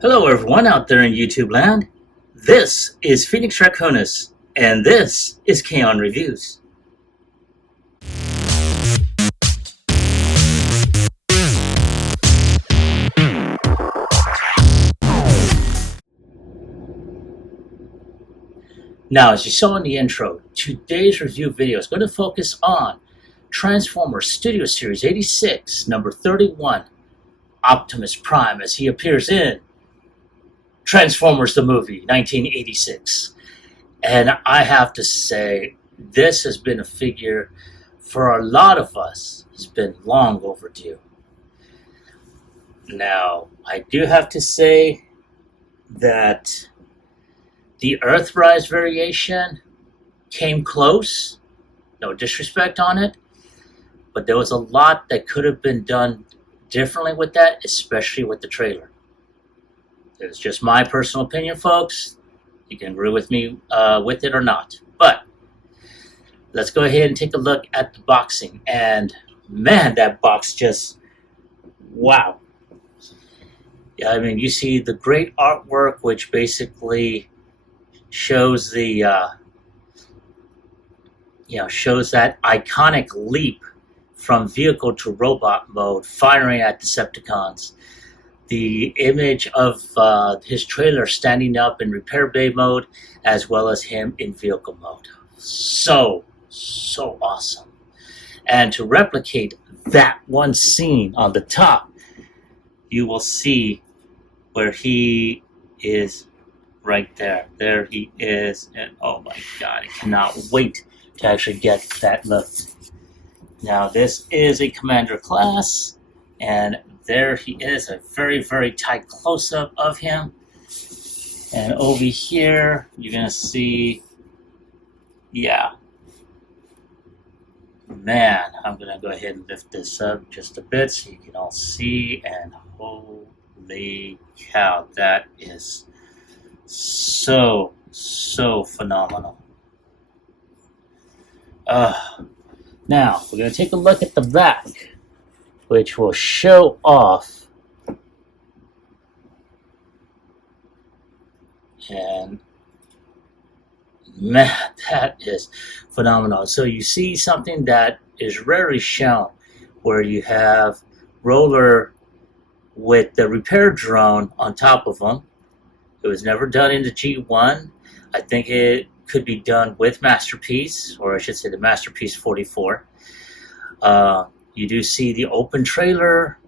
Hello everyone out there in YouTube land. This is Phoenix Draconis, and this is Kaon Reviews. Now, as you saw in the intro, today's review video is going to focus on Transformers Studio Series 86, number 31, Optimus Prime, as he appears in Transformers the movie, 1986. And I have to say, this has been a figure for a lot of us has been long overdue. Now, I do have to say that the Earthrise variation came close, no disrespect on it, but there was a lot that could have been done differently with that, especially with the trailer. It's just my personal opinion, folks. You can agree with me with it or not. But let's go ahead and take a look at the boxing. And man, that box just, wow. I mean, you see the great artwork, which basically shows the, shows that iconic leap from vehicle to robot mode, firing at Decepticons. The image of his trailer standing up in repair bay mode, as well as him in vehicle mode. So awesome. And to replicate that one scene on the top, you will see where he is right there. There he is. And oh my God, I cannot wait to actually get that look. Now, this is a Commander class, and there he is, a very, very tight close-up of him. And over here, you're going to see, yeah. Man, I'm going to go ahead and lift this up just a bit so you can all see. And holy cow, that is so phenomenal. Now, we're going to take a look at the back, which will show off, and man, that is phenomenal. So you see something that is rarely shown, where you have Roller with the repair drone on top of him. It was never done in the G1. I think it could be done with Masterpiece, or I should say the Masterpiece 44. You do see the open trailer.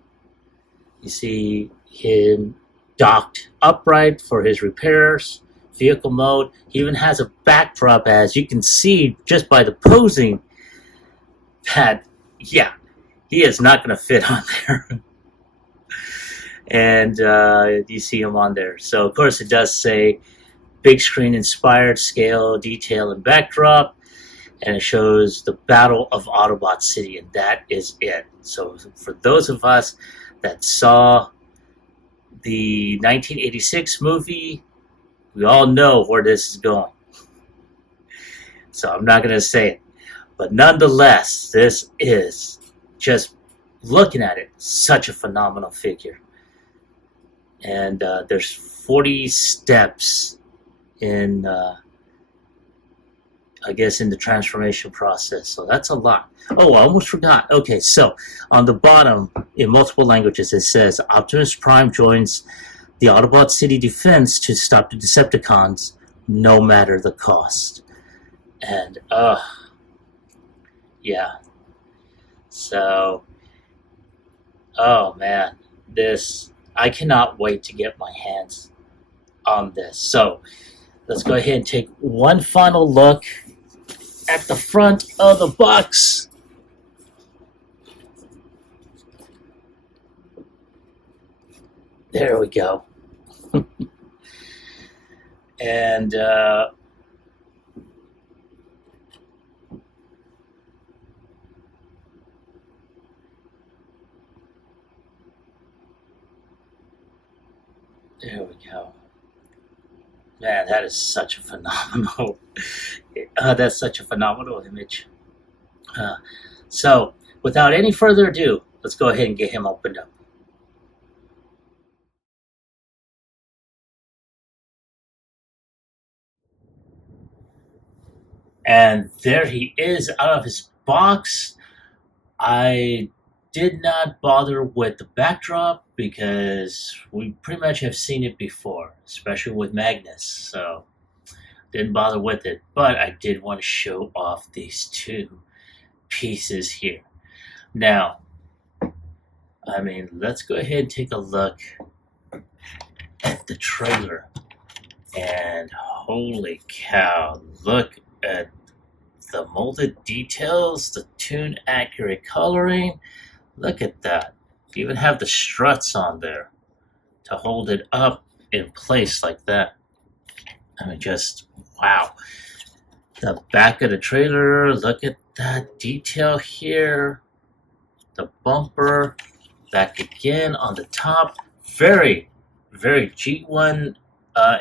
You see him docked upright for his repairs, vehicle mode. He even has a backdrop, as you can see just by the posing, that, yeah, he is not going to fit on there. And you see him on there. So, of course, it does say big screen inspired scale, detail, and backdrop. And it shows the Battle of Autobot City, and that is it. So for those of us that saw the 1986 movie, we all know where this is going. So I'm not going to say it. But nonetheless, this is, just looking at it, such a phenomenal figure. And there's 40 steps in I guess in the transformation process, so that's a lot. Oh, I almost forgot. Okay, so on the bottom, in multiple languages, it says Optimus Prime joins the Autobot City Defense to stop the Decepticons, no matter the cost. And yeah. So, oh man, this, I cannot wait to get my hands on this. So let's go ahead and take one final look at the front of the box. There we go. And there we go. Man, that is such a phenomenal, that's such a phenomenal image. So, without any further ado, let's go ahead and get him opened up. And there he is out of his box. I did not bother with the backdrop because we pretty much have seen it before, especially with Magnus. So didn't bother with it. But I did want to show off these two pieces here. Now, I mean, let's go ahead and take a look at the trailer. And holy cow, look at the molded details, the tune accurate coloring. Look at that. You even have the struts on there to hold it up in place like that. I mean, just wow. The back of the trailer, look at that detail here. The bumper, back again on the top. Very, very G1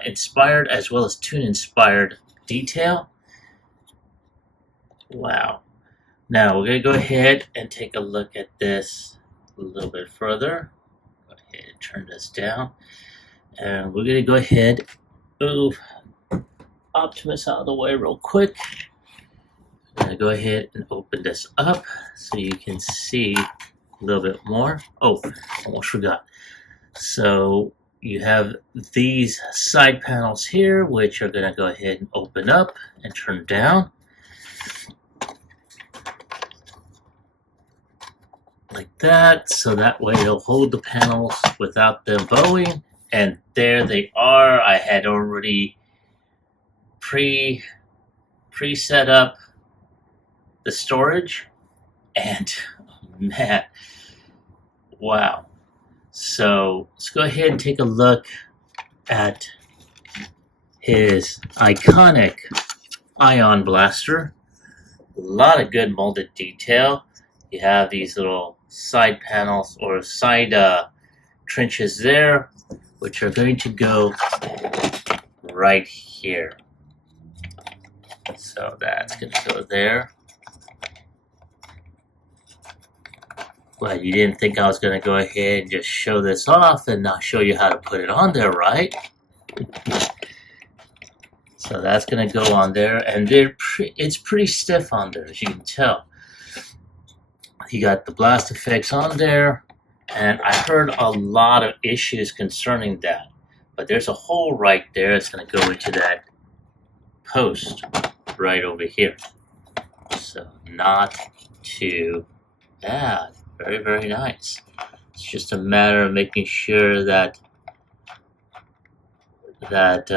inspired as well as tune inspired detail. Wow. Now we're going to go ahead and take a look at this a little bit further. Go ahead and turn this down. And we're going to go ahead and move Optimus out of the way real quick. I'm going to go ahead and open this up so you can see a little bit more. Oh, almost forgot. So you have these side panels here, which are going to go ahead and open up and turn down. Like that, so that way it'll hold the panels without them bowing. And there they are. I had already pre-set up the storage, and man, wow. So let's go ahead and take a look at his iconic ion blaster. A lot of good molded detail. You have these little side panels or side trenches there, which are going to go right here. So that's going to go there. Well, you didn't think I was going to go ahead and just show this off and not show you how to put it on there, right? So that's going to go on there, and it's pretty stiff on there, as you can tell. You got the blast effects on there, and I heard a lot of issues concerning that. But there's a hole right there that's going to go into that post right over here. So not too bad. Very, very nice. It's just a matter of making sure that that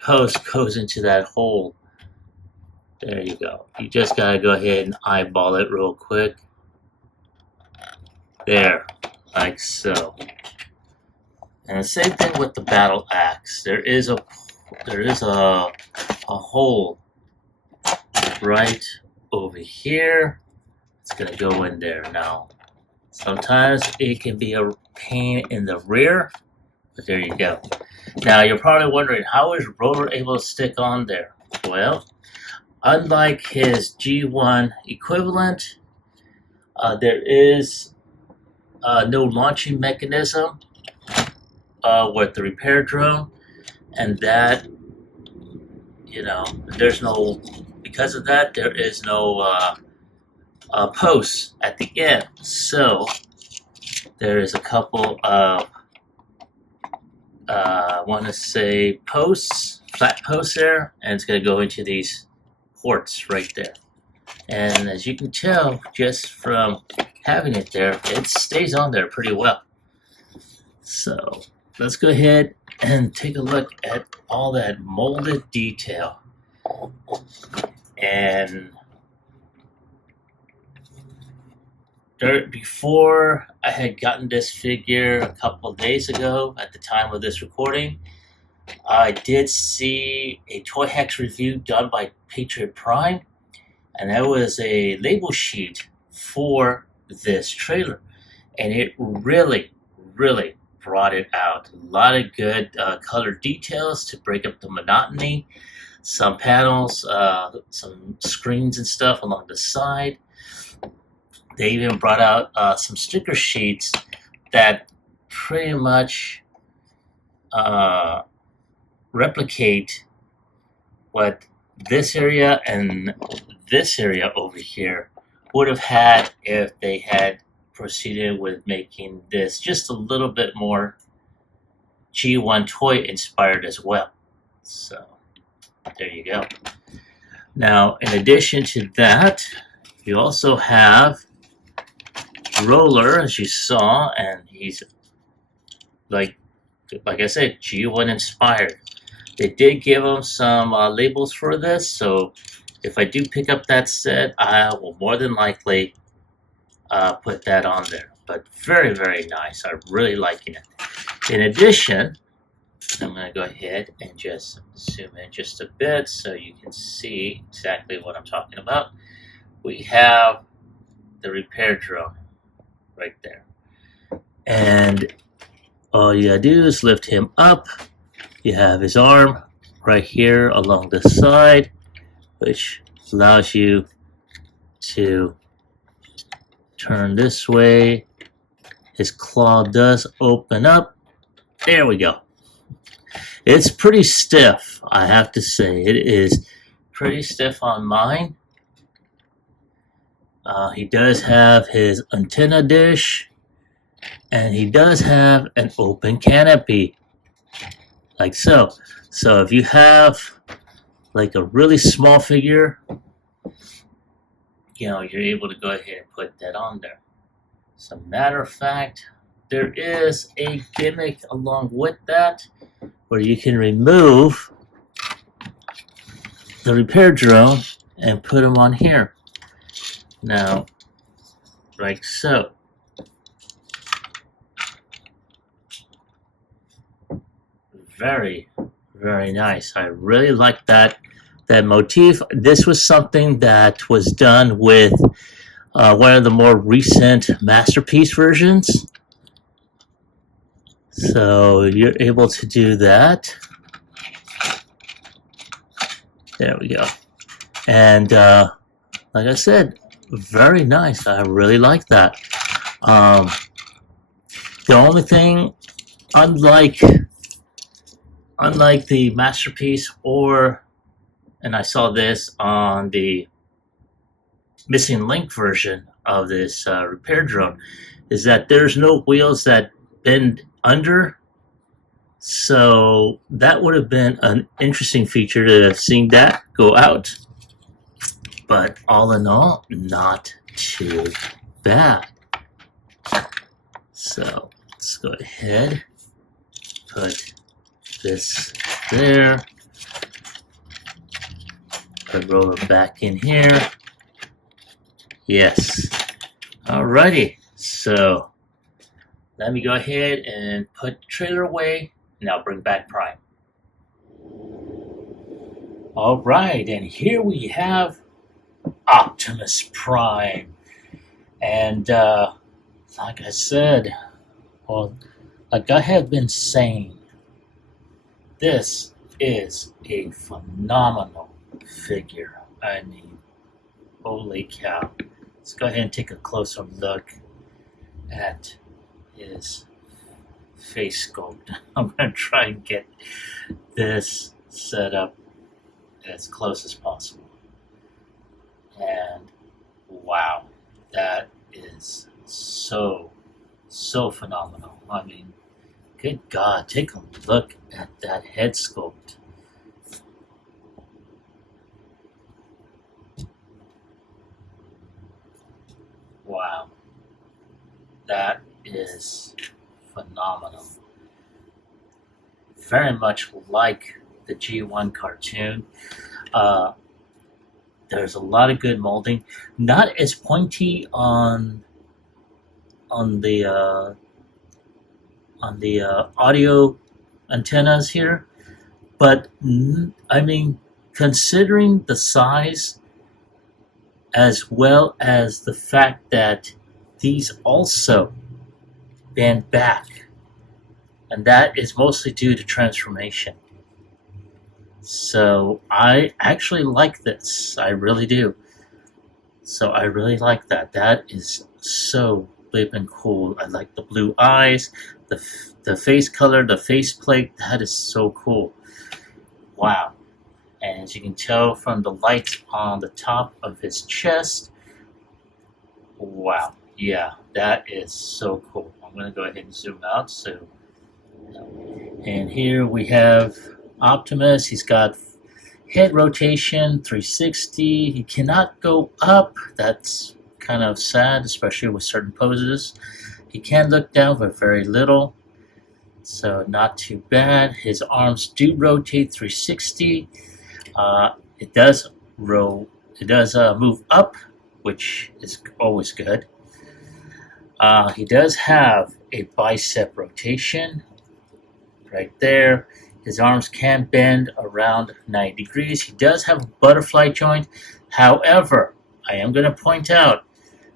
post goes into that hole. There you go. You just gotta go ahead and eyeball it real quick. There, like so. And the same thing with the battle axe. There is a hole right over here. It's gonna go in there now. Sometimes it can be a pain in the rear, but there you go. Now you're probably wondering, how is Rotor able to stick on there? Well, unlike his G1 equivalent, there is no launching mechanism with the repair drone, and that, there's no, because of that, there is no posts at the end. So there is a couple of, I want to say posts, flat posts there, and it's going to go into these ports right there. And as you can tell, just from having it there, it stays on there pretty well. So let's go ahead and take a look at all that molded detail. And before I had gotten this figure a couple of days ago at the time of this recording, I did see a Toy Hacks review done by Patriot Prime, and that was a label sheet for this trailer, and it really, really brought it out. A lot of good color details to break up the monotony. Some panels, some screens and stuff along the side. They even brought out some sticker sheets that pretty much replicate what this area and this area over here would have had if they had proceeded with making this just a little bit more G1 toy inspired as well. So there you go. Now, in addition to that, you also have Roller, as you saw, and he's like I said, G1 inspired. They did give him some labels for this, so if I do pick up that set, I will more than likely put that on there. But very, very nice. I'm really liking it. In addition, I'm going to go ahead and just zoom in just a bit so you can see exactly what I'm talking about. We have the repair drone right there. And all you gotta do is lift him up. You have his arm right here along the side, which allows you to turn this way. His claw does open up. There we go. It's pretty stiff, I have to say. It is pretty stiff on mine. He does have his antenna dish, and he does have an open canopy, like so. So if you have like a really small figure, you know, you're able to go ahead and put that on there. As a matter of fact, there is a gimmick along with that where you can remove the repair drone and put them on here. Now, like so. Very, very nice. I really like that motif. This was something that was done with one of the more recent Masterpiece versions. So you're able to do that. There we go. And like I said, very nice. I really like that. The only thing, unlike the Masterpiece, and I saw this on the Missing Link version of this repair drone, is that there's no wheels that bend under. So that would have been an interesting feature to have seen that go out. But all in all, not too bad. So let's go ahead, put this there, put Roller back in here. Yes. Alrighty. So let me go ahead and put the trailer away, and I'll bring back Prime. Alright, and here we have Optimus Prime. And like I said, well, like I have been saying, this is a phenomenal figure. I mean, holy cow. Let's go ahead and take a closer look at his face sculpt. I'm going to try and get this set up as close as possible. And wow, that is so phenomenal. I mean, good God, take a look at that head sculpt. Wow, that is phenomenal. Very much like the G1 cartoon. There's a lot of good molding. Not as pointy on the audio antennas here, but I mean, considering the size as well as the fact that these also bend back, and that is mostly due to transformation. So I actually like this. I really do. So I really like that. That is so flippin' cool. I like the blue eyes, the face color, the face plate. That is so cool. Wow. And as you can tell from the lights on the top of his chest, wow, yeah, that is so cool. I'm going to go ahead and zoom out. And here we have Optimus. He's got head rotation 360. He cannot go up. That's kind of sad, especially with certain poses. He can look down, but very little. So not too bad. His arms do rotate 360. It does move up, which is always good. He does have a bicep rotation right there. His arms can bend around 90 degrees. He does have a butterfly joint. However, I am going to point out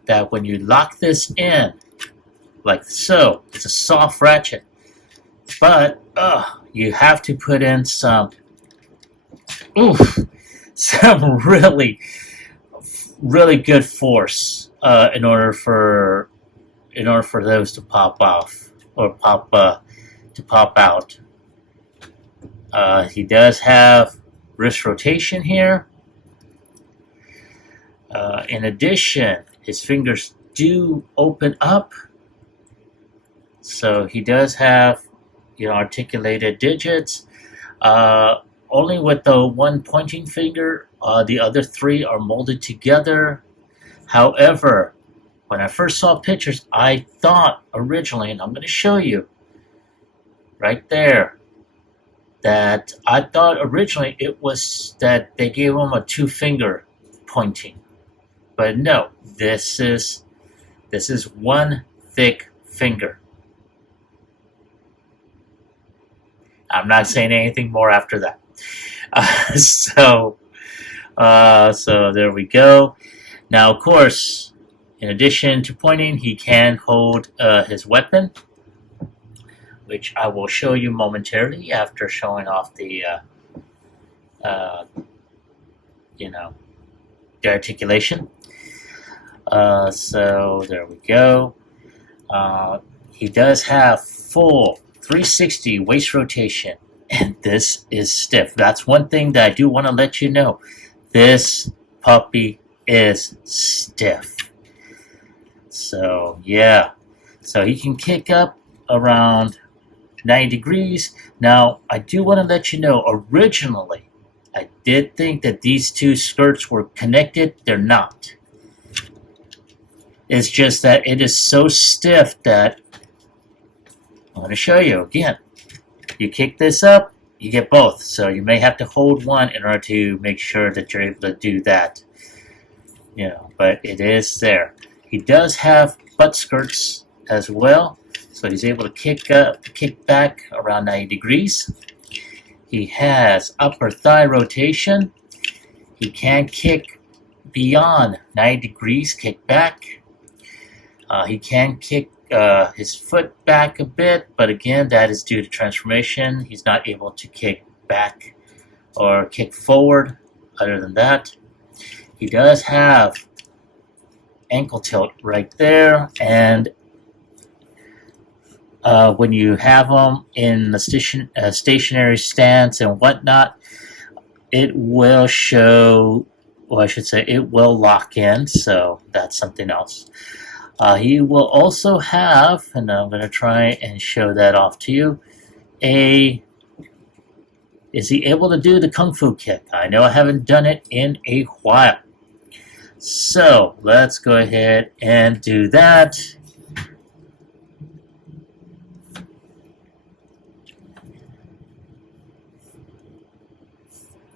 that when you lock this in, like so, it's a soft ratchet. But you have to put in some really good force in order for those to pop off or to pop out. He does have wrist rotation here. In addition, his fingers do open up, so he does have articulated digits. Only with the one pointing finger, the other three are molded together. However, when I first saw pictures, I thought originally, and I'm going to show you right there, that I thought originally it was that they gave him a two-finger pointing. But no, this is one thick finger. I'm not saying anything more after that. So there we go. Now, of course, in addition to pointing, he can hold his weapon, which I will show you momentarily after showing off the articulation. So there we go. He does have full 360 waist rotation, and this is stiff. That's one thing that I do want to let you know. This puppy is stiff. So yeah, so he can kick up around 90 degrees. Now, I do want to let you know, originally, I did think that these two skirts were connected. They're not. It's just that it is so stiff that I'm going to show you again. You kick this up, you get both. So you may have to hold one in order to make sure that you're able to do that. But it is there. He does have butt skirts as well. So he's able to kick back around 90 degrees. He has upper thigh rotation. He can kick beyond 90 degrees, kick back. He can kick his foot back a bit, but again, that is due to transformation. He's not able to kick back or kick forward. Other than that, he does have ankle tilt right there, and when you have him in the stationary stance and whatnot, it will show, well, I should say, it will lock in, so that's something else. He will also have, and I'm going to try and show that off to you, is he able to do the Kung Fu kick? I know I haven't done it in a while. So, let's go ahead and do that.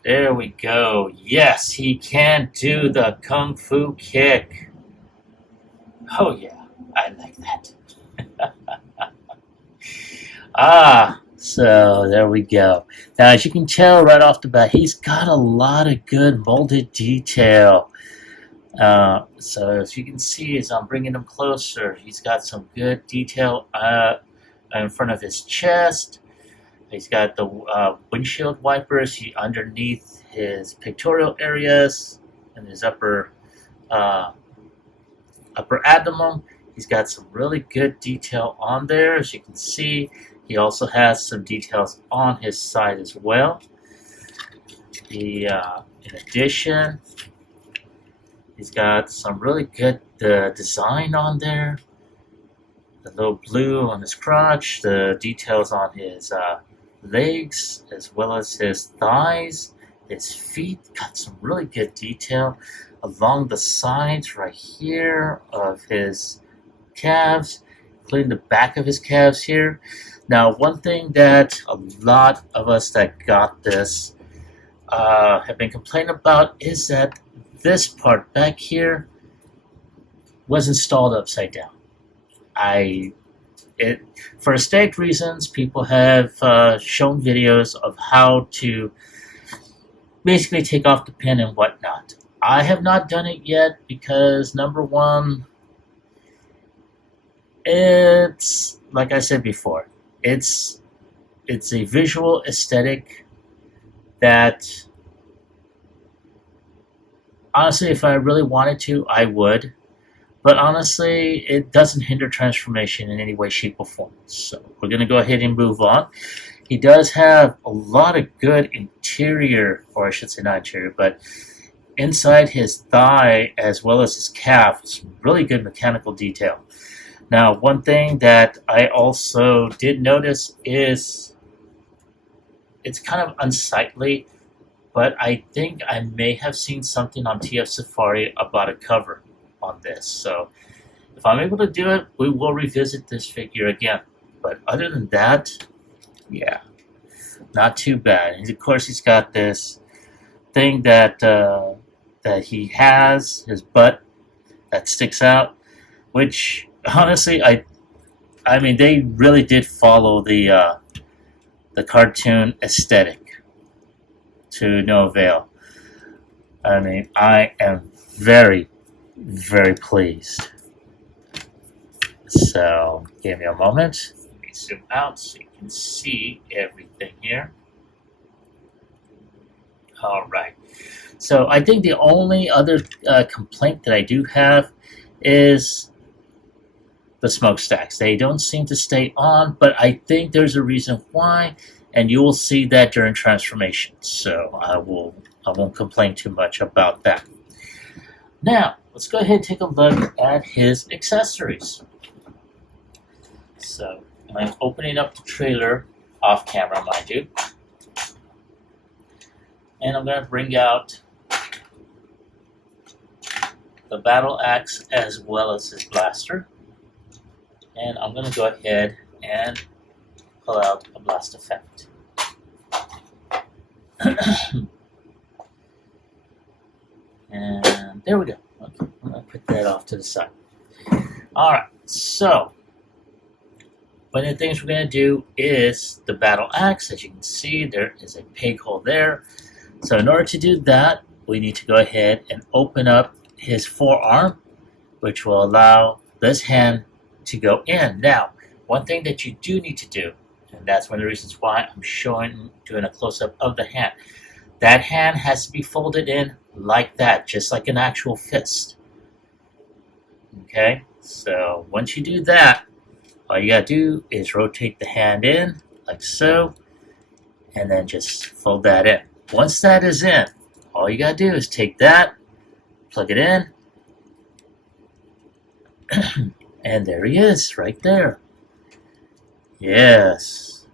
There we go. Yes, he can do the Kung Fu kick. Oh yeah, I like that. So there we go. Now, as you can tell right off the bat, he's got a lot of good molded detail. So as you can see, as I'm bringing him closer, he's got some good detail in front of his chest. He's got the windshield wipers underneath his pectoral areas and his upper abdomen. He's got some really good detail on there, as you can see. He also has some details on his side as well. In addition, he's got some really good design on there. The little blue on his crotch, the details on his legs, as well as his thighs, his feet, got some really good detail along the sides right here of his calves, including the back of his calves here. Now, one thing that a lot of us that got this have been complaining about is that this part back here was installed upside down. For aesthetic reasons, people have shown videos of how to basically take off the pin and whatnot. I have not done it yet because, number one, it's, like I said before, it's a visual aesthetic that, honestly, if I really wanted to, I would. But honestly, it doesn't hinder transformation in any way, shape, or form. So we're going to go ahead and move on. He does have a lot of good interior, or I should say not interior, but inside his thigh as well as his calf, some really good mechanical detail. Now, one thing that I also did notice is it's kind of unsightly, but I think I may have seen something on TF Safari about a cover on this. So if I'm able to do it, we will revisit this figure again. But other than that, yeah, not too bad. And of course, he's got this thing that that he has, his butt that sticks out, which honestly, I mean, they really did follow the cartoon aesthetic to no avail. I mean, I am very, very pleased. So, give me a moment. Let me zoom out so you can see everything here. All right. So, I think the only other complaint that I do have is the smokestacks. They don't seem to stay on, but I think there's a reason why, and you will see that during transformation. So, I won't complain too much about that. Now, let's go ahead and take a look at his accessories. So, I'm opening up the trailer off camera, mind you. And I'm going to bring out the battle axe as well as his blaster. And I'm going to go ahead and pull out a blast effect. And there we go. Okay, I'm going to put that off to the side. Alright, so one of the things we're going to do is the battle axe. As you can see, there is a peg hole there. So in order to do that, we need to go ahead and open up his forearm, which will allow this hand to go in. Now, one thing that you do need to do, and that's one of the reasons why I'm doing a close-up of the hand. That hand has to be folded in like that, just like an actual fist. Okay, so once you do that, all you gotta do is rotate the hand in, like so, and then just fold that in. Once that is in, all you gotta do is take that, plug it in, and there he is, right there. Yes.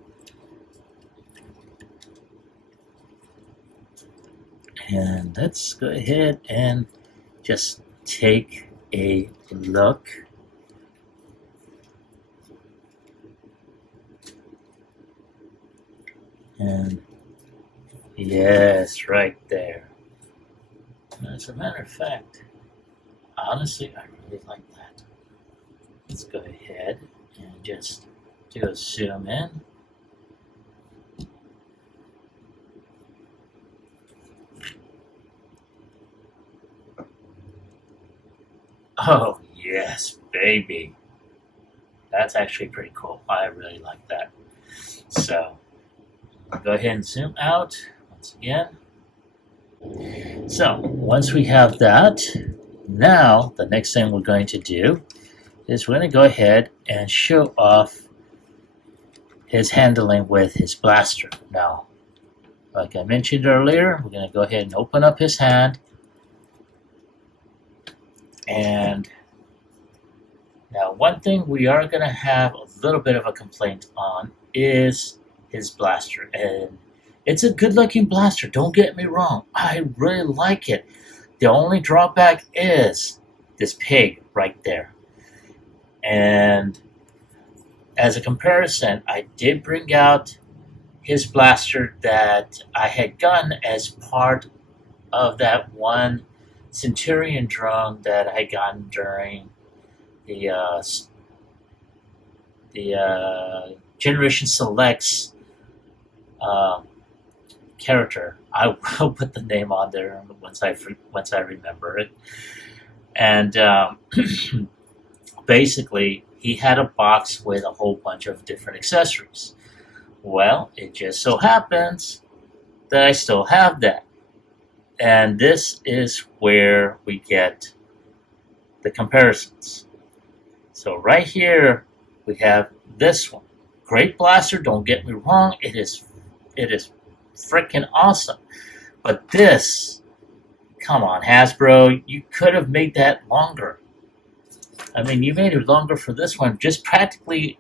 And let's go ahead and just take a look. And yes, right there. As a matter of fact, honestly, I really like that. Let's go ahead and just do a zoom in. Oh, yes, baby. That's actually pretty cool. I really like that. So, I'll go ahead and zoom out once again. So, once we have that, now the next thing we're going to do is we're going to go ahead and show off his handling with his blaster. Now, Like I mentioned earlier, we're going to go ahead and open up his hand. And now one thing we are going to have a little bit of a complaint on is his blaster. And it's a good looking blaster, don't get me wrong. I really like it. The only drawback is this pig right there. And as a comparison, I did bring out his blaster that I had gotten as part of that one Centurion drone that I had gotten during the Generation Selects character. I will put the name on there once I remember it. And basically, he had a box with a whole bunch of different accessories. Well, it just so happens that I still have that. And this is where we get the comparisons. So right here, we have this one. Great blaster, don't get me wrong, it is freaking awesome. But this, come on, Hasbro, you could have made that longer. I mean, you made it longer for this one, just practically,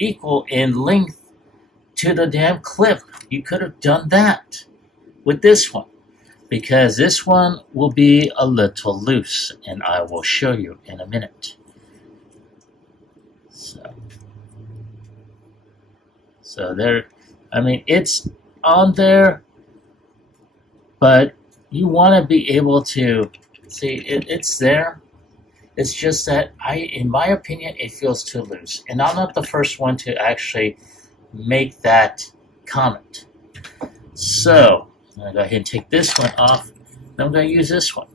equal in length to the damn clip. You could have done that with this one, because this one will be a little loose, and I will show you in a minute. So there, I mean, it's on there, but you want to be able to see it's there. It's just that in my opinion, it feels too loose. And I'm not the first one to actually make that comment. So I'm going to go ahead and take this one off. Then I'm going to use this one.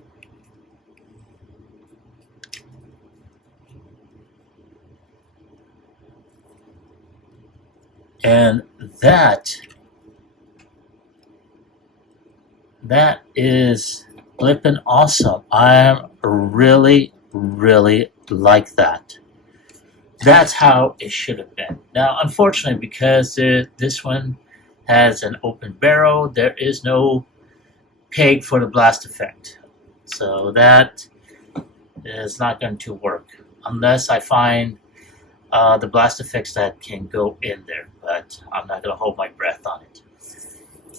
And that is flippin' awesome. I really like that. That's how it should have been. Now, unfortunately, because this one has an open barrel, there is no peg for the blast effect. So that is not going to work unless I find the blast effects that can go in there. But I'm not going to hold my breath on it.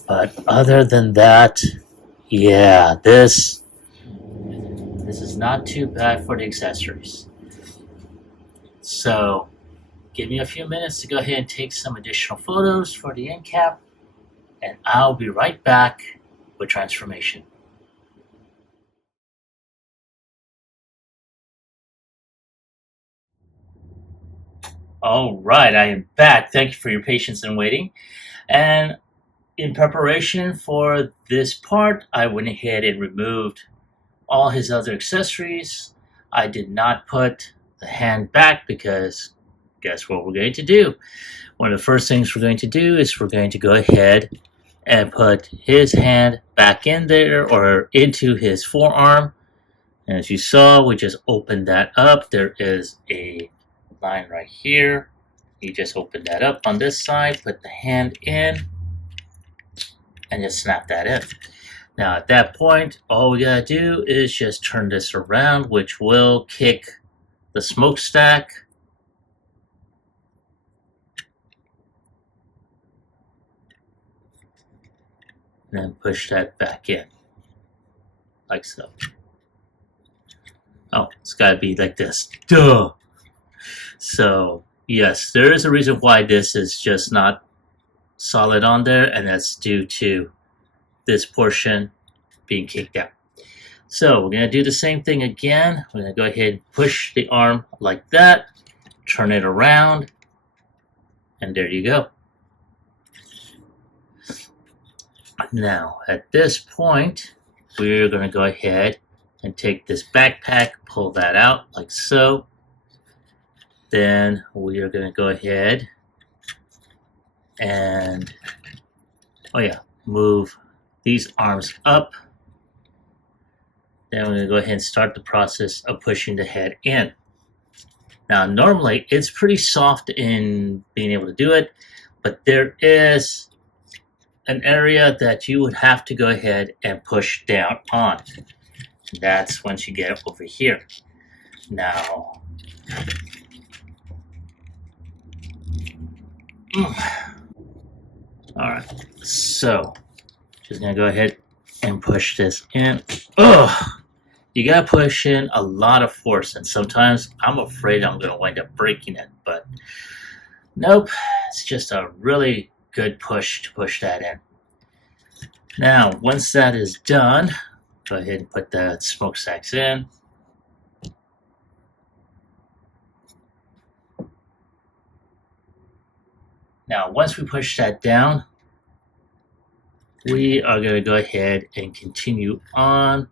But other than that, yeah, this is not too bad for the accessories. So give me a few minutes to go ahead and take some additional photos for the end cap, and I'll be right back with transformation. All right, I am back. Thank you for your patience and waiting. And in preparation for this part, I went ahead and removed all his other accessories. I did not put the hand back because guess what we're going to do? One of the first things we're going to do is we're going to go ahead and put his hand back in there or into his forearm. And as you saw, we just opened that up. There is a line right here. You just open that up on this side, put the hand in, and just snap that in. Now at that point, all we gotta do is just turn this around, which will kick the smokestack. And then push that back in, like so. Oh, it's gotta be like this. Duh! So, yes, there is a reason why this is just not solid on there, and that's due to this portion being kicked out. So we're going to do the same thing again. We're going to go ahead and push the arm like that, turn it around, and there you go. Now, at this point, we're going to go ahead and take this backpack, pull that out like so. Then we are going to go ahead and, move these arms up. Then we're going to go ahead and start the process of pushing the head in. Now, normally, it's pretty soft in being able to do it, but there is an area that you would have to go ahead and push down on. That's once you get over here. Now, all right, so just gonna go ahead and push this in. Oh, you gotta push in a lot of force, and sometimes I'm afraid I'm gonna wind up breaking it, but nope, it's just a really good push to push that in. Now, once that is done, go ahead and put the smokestacks in. Now, once we push that down, we are going to go ahead and continue on.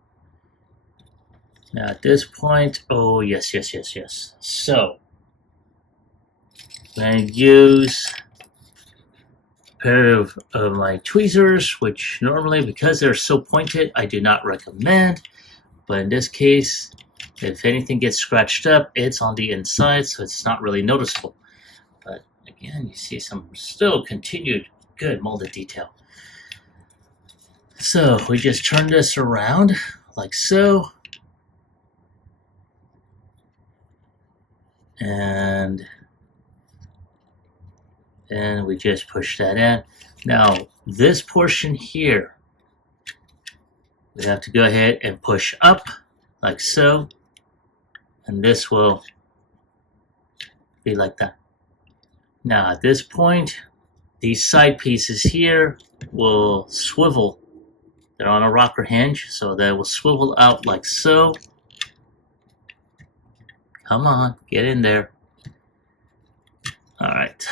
Now, at this point, oh, yes. So, I'm going to use a pair of my tweezers, which normally, because they're so pointed, I do not recommend. But in this case, if anything gets scratched up, it's on the inside, so it's not really noticeable. But again, you see some still continued good molded detail. So we just turn this around like so. And we just push that in. Now, this portion here, we have to go ahead and push up like so. And this will be like that. Now, at this point, these side pieces here will swivel. They're on a rocker hinge, so they will swivel out like so. Come on, get in there. All right.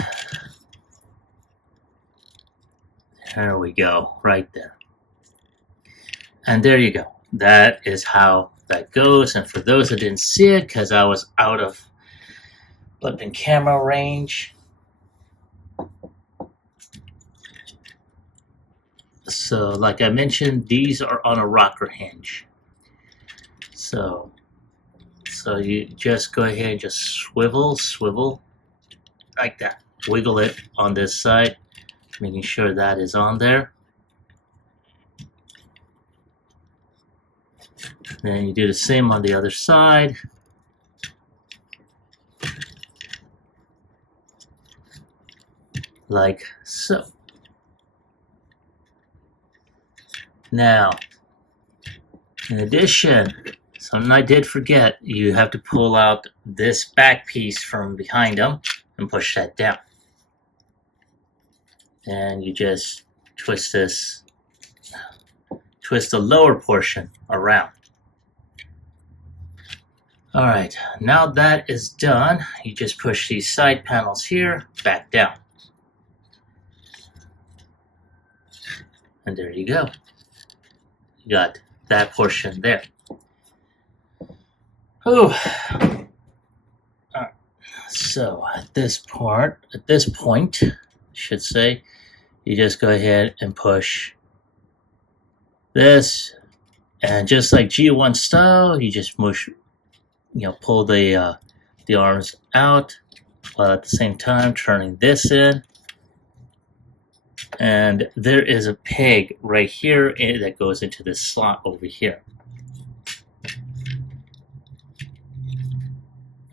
There we go, right there. And there you go. That is how that goes. And for those that didn't see it, because I was out of flipping camera range, so like I mentioned, these are on a rocker hinge. So you just go ahead and just swivel like that. Wiggle it on this side, making sure that is on there. Then you do the same on the other side. Like so. Now, in addition, something I did forget, you have to pull out this back piece from behind them and push that down. And you just twist the lower portion around. All right, now that is done, you just push these side panels here back down. And there you go. You got that portion there. Oh, so at this point, I should say, you just go ahead and push this, and just like G1 style, you just push, pull the arms out, while at the same time turning this in. And there is a peg right here that goes into this slot over here.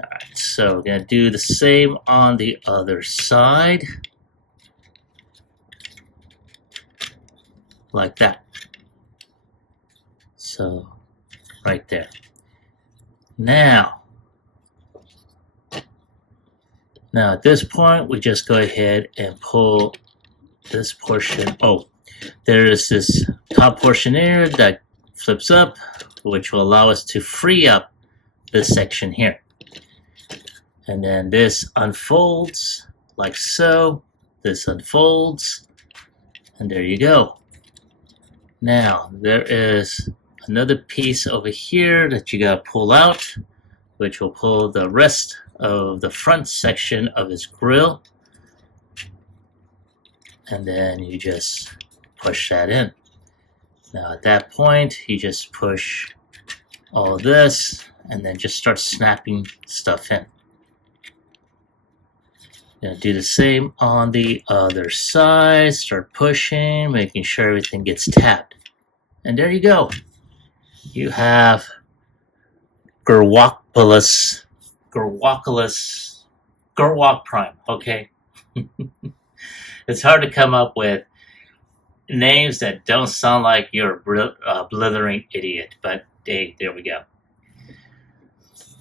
Alright, so we're going to do the same on the other side. Like that. So, right there. Now at this point, we just go ahead and pull this portion. Oh, there is this top portion here that flips up, which will allow us to free up this section here. And then this unfolds like so. This unfolds, and there you go. Now, there is another piece over here that you gotta pull out, which will pull the rest of the front section of his grill. And then you just push that in. Now at that point, you just push all of this and then just start snapping stuff in. Gonna do the same on the other side. Start pushing, making sure everything gets tabbed. And there you go. You have Gerwalk Prime. Okay, it's hard to come up with names that don't sound like you're a blithering idiot, but hey, there we go.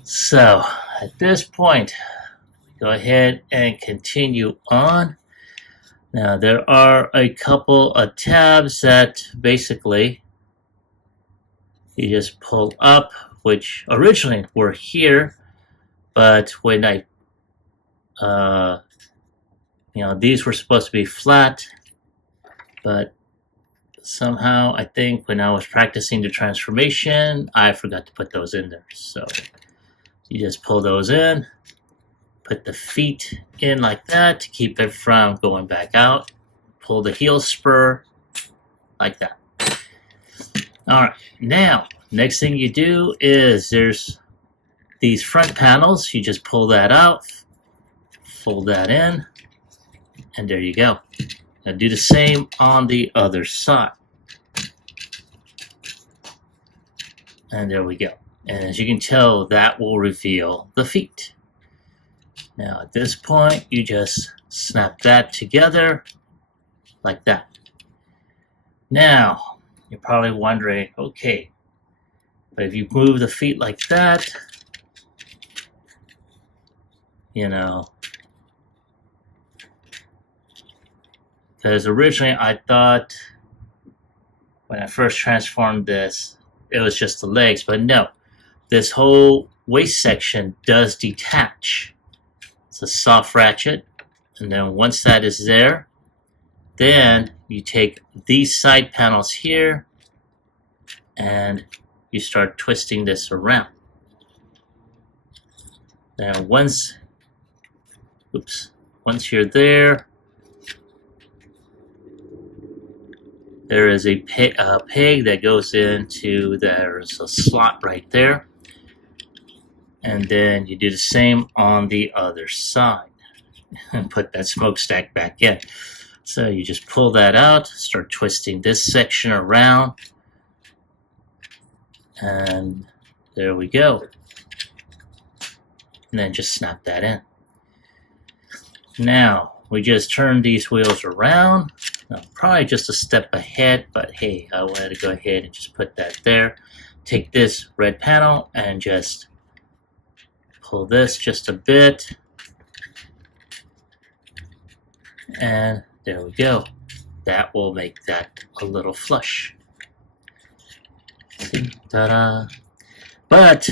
So at this point, go ahead and continue on. Now there are a couple of tabs that basically you just pull up, which originally were here, but when these were supposed to be flat, but somehow I think when I was practicing the transformation, I forgot to put those in there. So you just pull those in, put the feet in like that to keep it from going back out. Pull the heel spur like that. All right, now next thing you do is there's these front panels. You just pull that out, fold that in, and there you go. Now do the same on the other side. And there we go. And as you can tell, that will reveal the feet. Now at this point, you just snap that together like that. Now, you're probably wondering, okay, but if you move the feet like that, because originally I thought when I first transformed this, it was just the legs, but no, this whole waist section does detach. It's a soft ratchet, and then once that is there, then you take these side panels here and you start twisting this around. Now once you're there, there is a peg that goes into, there's a slot right there. And then you do the same on the other side and put that smokestack back in. So you just pull that out, start twisting this section around, and there we go. And then just snap that in. Now, we just turn these wheels around. Now, probably just a step ahead, but hey, I wanted to go ahead and just put that there. Take this red panel and just pull this just a bit. And there we go. That will make that a little flush. Ta-da! But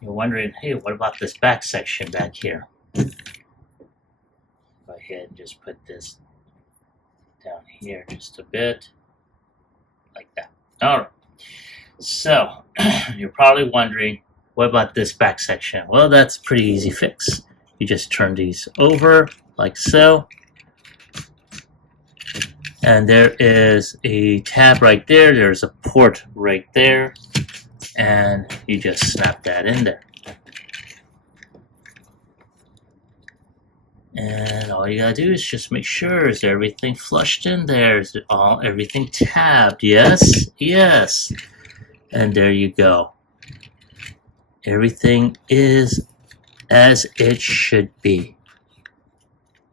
you're wondering, hey, what about this back section back here? Go ahead and just put this down here just a bit, like that. All right. So you're probably wondering, what about this back section? Well, that's a pretty easy fix. You just turn these over like so. And there is a tab right there. There's a port right there. And you just snap that in there. And all you gotta do is just make sure, is everything flushed in there? Is it everything tabbed? Yes, yes. And there you go. Everything is as it should be.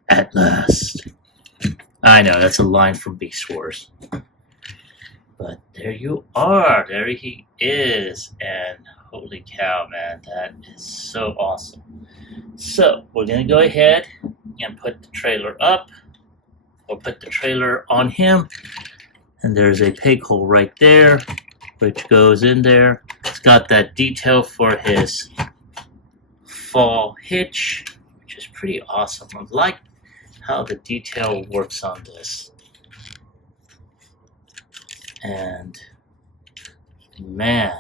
At last. I know, that's a line from Beast Wars. But there you are. There he is. And holy cow, man, that is so awesome. So, we're going to go ahead and put the trailer up. Or put the trailer on him. And there's a peg hole right there, which goes in there. It's got that detail for his fall hitch, which is pretty awesome. I like how the detail works on this. And man,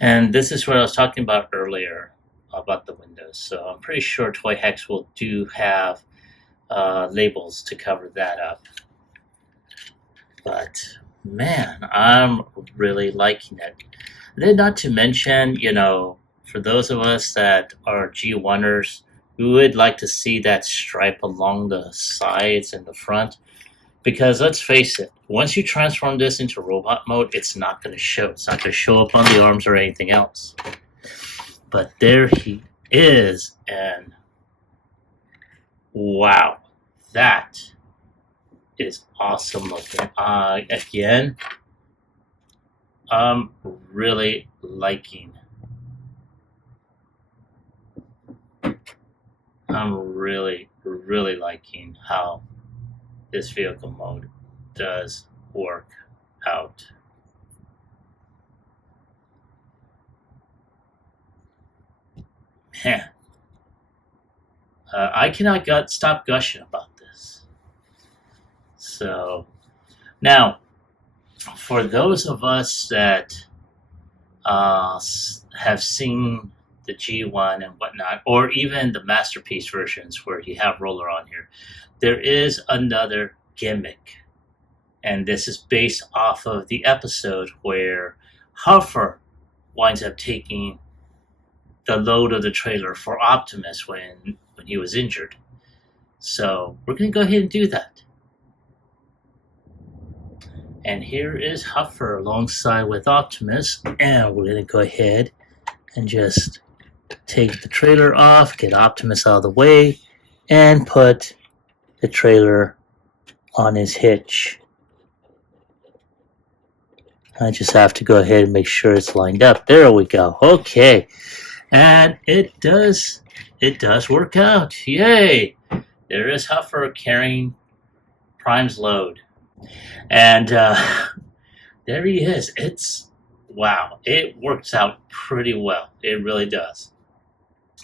and this is what I was talking about earlier about the windows. So I'm pretty sure Toy Hex will have labels to cover that up. But man, I'm really liking it. And then not to mention, for those of us that are G1ers, we would like to see that stripe along the sides and the front. Because let's face it, once you transform this into robot mode, it's not going to show. It's not going to show up on the arms or anything else. But there he is, and wow, that is awesome looking. Again, I'm really liking. I'm really liking how this vehicle mode does work out. Man, I cannot stop gushing about this. So now, for those of us that have seen the G1 and whatnot, or even the Masterpiece versions where you have roller on here, there is another gimmick. And this is based off of the episode where Huffer winds up taking the load of the trailer for Optimus when he was injured. So we're going to go ahead and do that. And here is Huffer alongside with Optimus, and we're going to go ahead and just take the trailer off, get Optimus out of the way, and put the trailer on his hitch. I just have to go ahead and make sure it's lined up. There we go. Okay. And it does work out. Yay! There is Huffer carrying Prime's load. And there he is. Wow. It works out pretty well. It really does.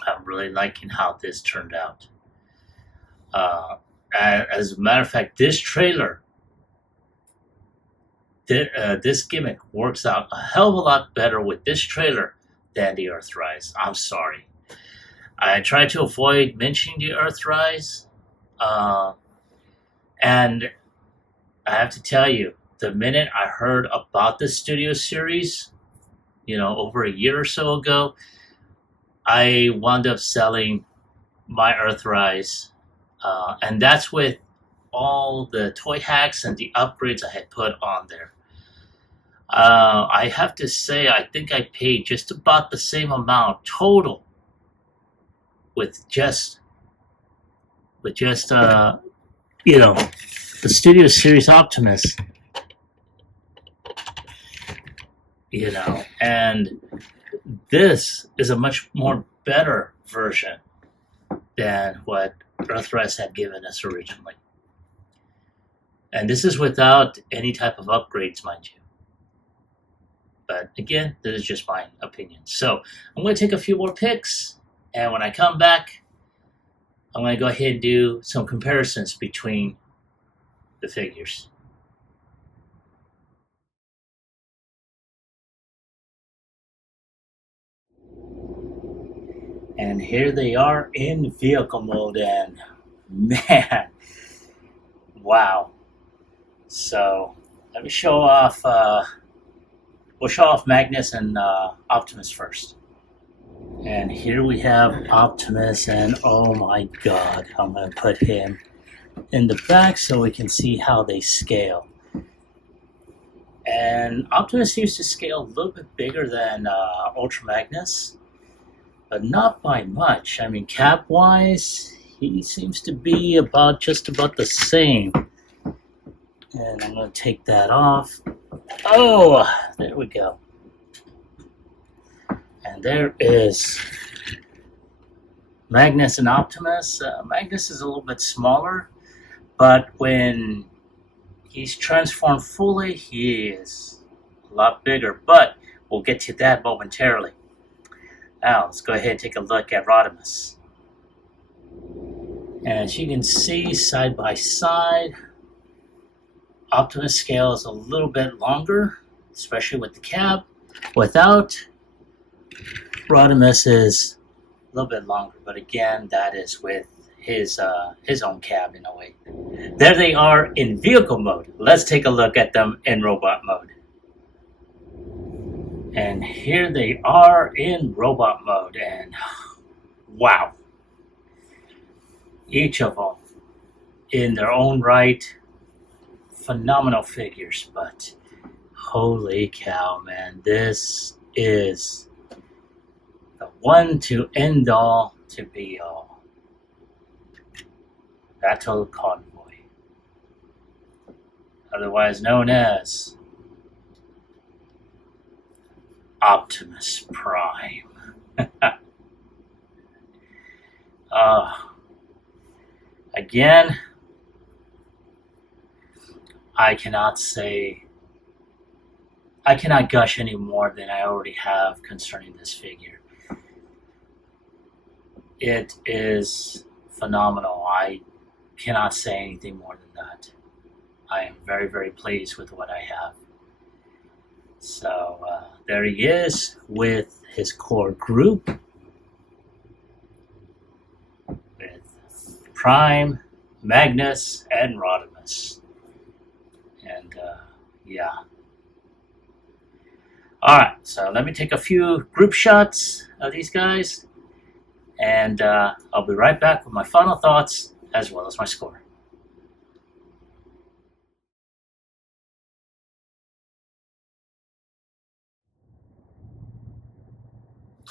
I'm really liking how this turned out. As a matter of fact, this trailer, this gimmick works out a hell of a lot better with this trailer than the Earthrise. I'm sorry. I tried to avoid mentioning the Earthrise, and I have to tell you, the minute I heard about the Studio Series, over a year or so ago, I wound up selling my Earthrise, and that's with all the toy hacks and the upgrades I had put on there. I have to say, I think I paid just about the same amount total with just the Studio Series Optimus, and this is a much more better version than what Earthrise had given us originally. And this is without any type of upgrades, mind you. But again, this is just my opinion. So I'm going to take a few more pics, and when I come back, I'm going to go ahead and do some comparisons between the figures. And here they are in vehicle mode, and man, wow. So let me show off, we'll show off Magnus and Optimus first. And here we have Optimus, and oh my god, I'm going to put him in the back so we can see how they scale. And Optimus seems to scale a little bit bigger than Ultra Magnus, but not by much. I mean, cap-wise, he seems to be just about the same. And I'm going to take that off. Oh, there we go. And there is Magnus and Optimus. Magnus is a little bit smaller, but when he's transformed fully, he is a lot bigger. But we'll get to that momentarily. Now, let's go ahead and take a look at Rodimus. As you can see, side by side, Optimus scale is a little bit longer, especially with the cab. Without, Rodimus is a little bit longer, but again, that is with his own cab in a way. There they are in vehicle mode. Let's take a look at them in robot mode. And here they are in robot mode, and wow, each of them in their own right, phenomenal figures. But holy cow, man, this is the one to end all to be all. Battle Convoy, otherwise known as Optimus Prime. Again, I cannot gush any more than I already have concerning this figure. It is phenomenal. I cannot say anything more than that. I am very, very pleased with what I have. So there he is with his core group, with Prime, Magnus, and Rodimus. And yeah. Alright, so let me take a few group shots of these guys, and I'll be right back with my final thoughts as well as my score.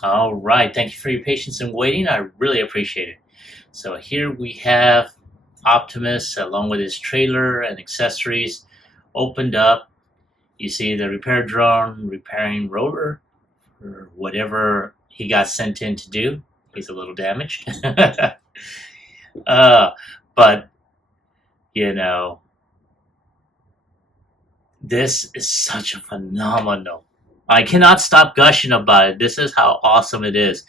All right, thank you for your patience and waiting. I really appreciate it. So here we have Optimus along with his trailer and accessories opened up. You see the repair drone repairing rotor or whatever he got sent in to do. He's a little damaged. But, you know, this is such a phenomenal. I cannot stop gushing about it. This is how awesome it is.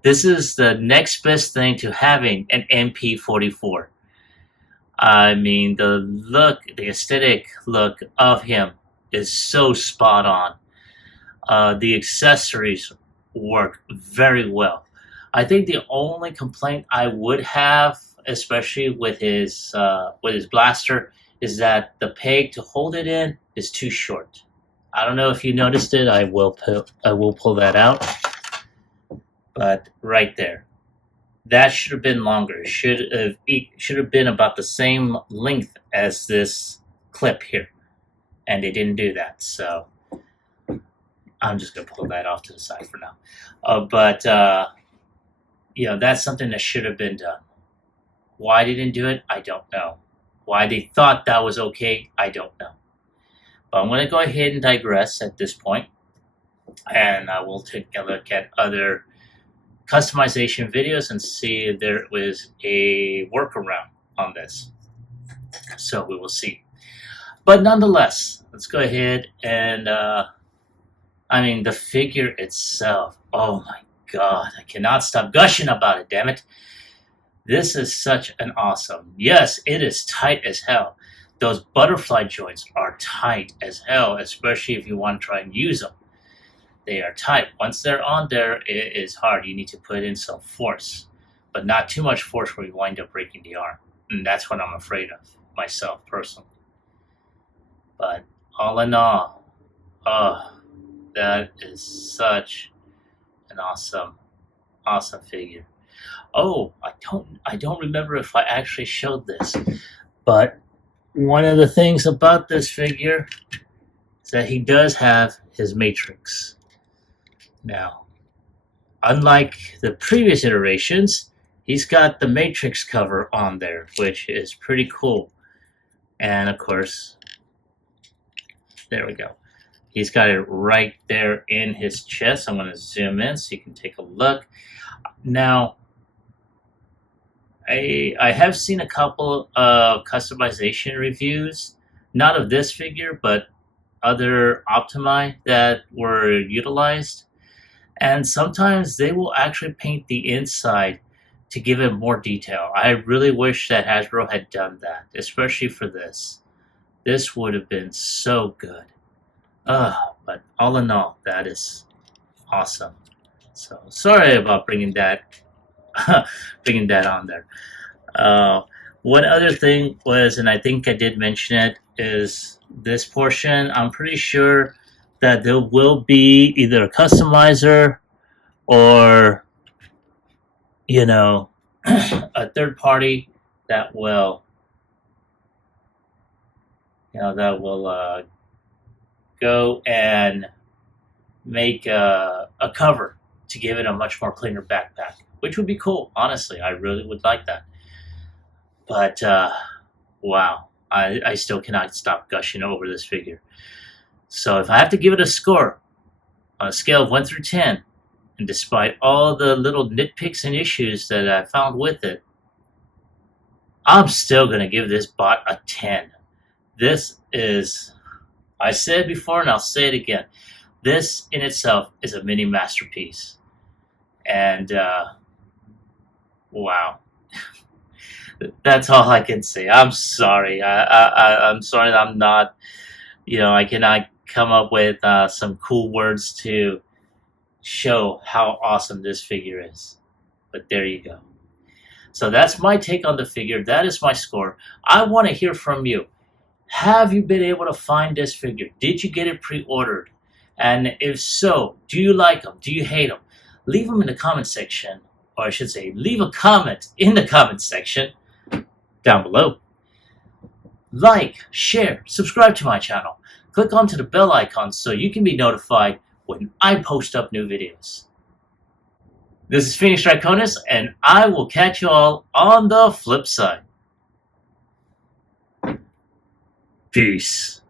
This is the next best thing to having an MP44. I mean, the look, the aesthetic look of him is so spot on. The accessories work very well. I think the only complaint I would have, especially with his blaster, is that the peg to hold it in is too short. I don't know if you noticed it. I will pull that out. But right there, that should have been longer. It should have been about the same length as this clip here, and they didn't do that. So I'm just gonna pull that off to the side for now. But you know, that's something that should have been done. Why they didn't do it, I don't know. Why they thought that was okay, I don't know. But I'm going to go ahead and digress at this point, and I will take a look at other customization videos and see if there was a workaround on this. So we will see. But nonetheless, let's go ahead and, I mean, the figure itself, oh my God, I cannot stop gushing about it, damn it. This is such an awesome, yes, it is tight as hell. Those butterfly joints are tight as hell, especially if you want to try and use them. They are tight. Once they're on there, it is hard. You need to put in some force, but not too much force where you wind up breaking the arm. And that's what I'm afraid of, myself, personally. But all in all, that is such an awesome figure. Oh, I don't remember if I actually showed this, but one of the things about this figure is that he does have his matrix. Now, unlike the previous iterations, he's got the matrix cover on there, which is pretty cool. And of course, there we go. He's got it right there in his chest. I'm going to zoom in so you can take a look. Now, I have seen a couple of customization reviews, not of this figure, but other Optimi that were utilized. And sometimes they will actually paint the inside to give it more detail. I really wish that Hasbro had done that, especially for this. This would have been so good. But all in all, that is awesome. So sorry about bringing that on there. One other thing was, and I think I did mention it, is this portion. I'm pretty sure that there will be either a customizer or, you know, a third party that will, go and make a cover to give it a much more cleaner backpack, which would be cool. Honestly, I really would like that. But wow, I still cannot stop gushing over this figure. So if I have to give it a score on a scale of 1 through 10, and despite all the little nitpicks and issues that I found with it, I'm still going to give this bot a 10. This is, I said it before and I'll say it again, this in itself is a mini masterpiece. And wow. That's all I can say. I'm sorry. I'm sorry that I'm not, I cannot come up with some cool words to show how awesome this figure is. But there you go. So that's my take on the figure. That is my score. I want to hear from you. Have you been able to find this figure? Did you get it pre-ordered? And if so, do you like them? Do you hate them? Leave them in the comment section. Or I should say, leave a comment in the comment section down below. Like, share, subscribe to my channel. Click onto the bell icon so you can be notified when I post up new videos. This is Phoenix Draconis, and I will catch you all on the flip side. Peace.